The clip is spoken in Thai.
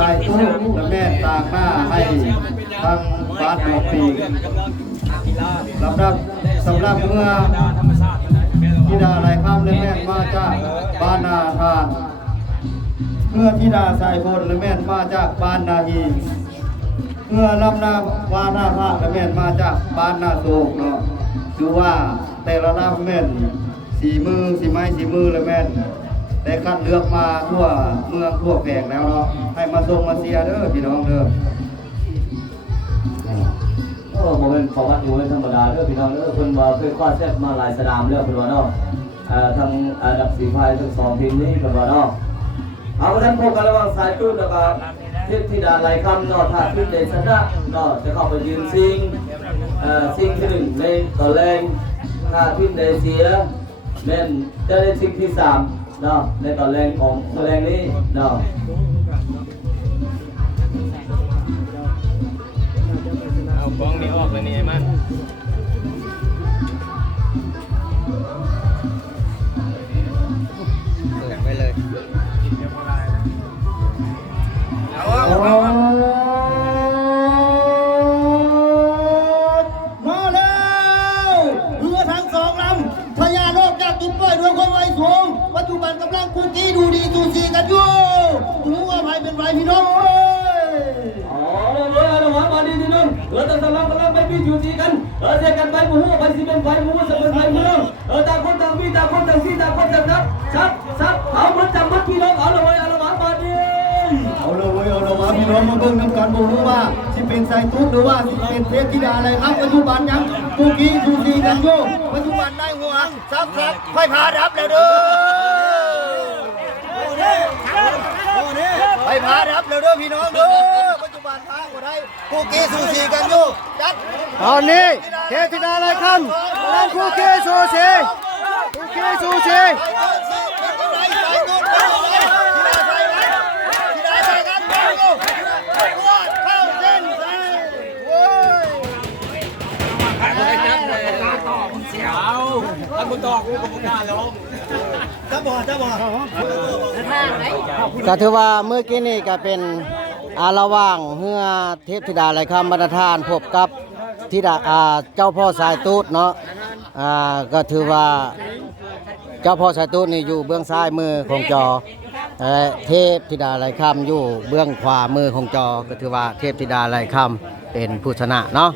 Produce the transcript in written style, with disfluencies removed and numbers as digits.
สายตู้และแม่ต่างหน้าให้ทางบ้านดอกปีสำหรับเมื่อธิดาไหลข้ามและแม่มาจากบ้านนาทานเมื่อธิดาสายฝนและแม่มาจากบ้านนาฮีเมื่อลำนาบ้านนาภาคและแม่มาจากบ้านนาโศกเนาะคือว่าแต่ละลำแม่นสีมือสีไม้สีมือและแม่นได้คัดเลือกมาทั่วเมืองทั่วแผงแล้วเนาะให้มาส่งมาเสียเด้อพี่น้องเด้อโอ้โหเป็นของวัดอยู่เป็นธรรมดาเด้อพี่น้องเด้อคนว่าเคยคว้าแซ่บมาหลายสนามแล้วคนว่าเนาะทั้งอันดับ4 ภายทั้ง2 ทีมนี้คนว่าเนาะเอาท่านพบกันระหว่างสายตู้แล้วก็เทพธิดาไหลคำเนาะถ้าขึ้นในชนะเนาะจะเข้าไปยืนซิงที่1ในตอนแรงถ้าขึ้นในเสียแม่นจะได้ซิงที่3เนาะในตอนแรงของตอนแรงนี้เนาะเอากล้องนี้ออกเลยนี่ไอ้มันเปิดไปเลยมาแล้วเรือทั้งสองลำพญาโลกจากจุดปล่อยด้วยความไวสูงปัจจุบันกำลังคุกกี้ดูดีสูสีกันอยู่รู้ว่าใครเป็นใครพี่น้องระวังมาดีทีนึงเราจะกำลังไปพี่อยู่ทีกันเจอกันไปหมู่ไปสิเป็นไฟหมู่จะเป็นไฟเมืองต่างคนต่างมีต่างคนต่างซีต่างคนต่างซับเอามันจับมันพี่น้องเอาละไว้เอาละมาดีเอาเลยมาพี่น้องมาเบิ่งน้ำกันบ่รู้ว่าสิเป็นไซตุ้หรือว่าสิเป็นเทพธิดาอะไรครับปัจจุบันยังคุกกี้สูสีกันอยู่ปัจจุบันได้หัวซับไฟพาดับแล้วเด้อไฟพาดับแล้วเด้อพี่น้องเด้อปัจจุบันพาบ่ได้คุกกี้สูสีกันอยู่จัดตอนนี้เทพธิดาไหลคำกำลังคุกกี้สูสีก็ถือว่าเมื่อกี้นี่ก็เป็นระหว่างเฮือเทพธิดาไหลคำบรรทานพบกับธิดาเจ้าพ่อสายตูดเนาะก็ถือว่าเจ้าพ่อสายตูดนี่อยู่เบื้องซ้ายมือของจอเทพธิดาไหลคำอยู่เบื้องขวามือของจอก็ถือว่าเทพธิดาไหลคำเป็นผู้ชนะเนาะ